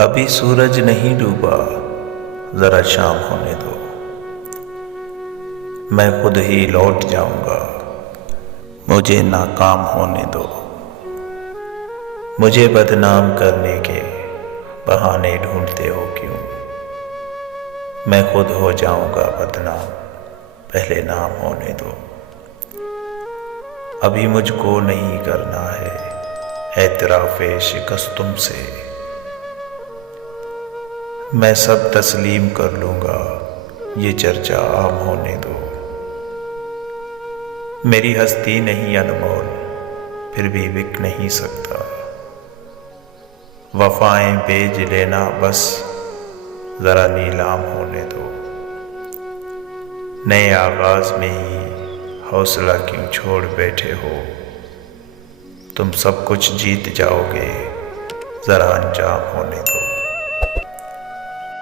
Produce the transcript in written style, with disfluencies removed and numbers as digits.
अभी सूरज नहीं डूबा, जरा शाम होने दो। मैं खुद ही लौट जाऊंगा, मुझे नाकाम होने दो। मुझे बदनाम करने के बहाने ढूंढते हो क्यों? मैं खुद हो जाऊंगा बदनाम, पहले नाम होने दो। अभी मुझको नहीं करना है एतराफ़े शिकस्त तुमसे। मैं सब तस्लीम कर लूँगा, ये चर्चा आम होने दो। मेरी हस्ती नहीं अनमोल, फिर भी बिक नहीं सकता। वफ़ाएं बेच लेना बस, ज़रा नीलाम होने दो। नए आगाज़ में ही हौसला क्यों छोड़ बैठे हो? तुम सब कुछ जीत जाओगे, ज़रा अंजाम होने दो।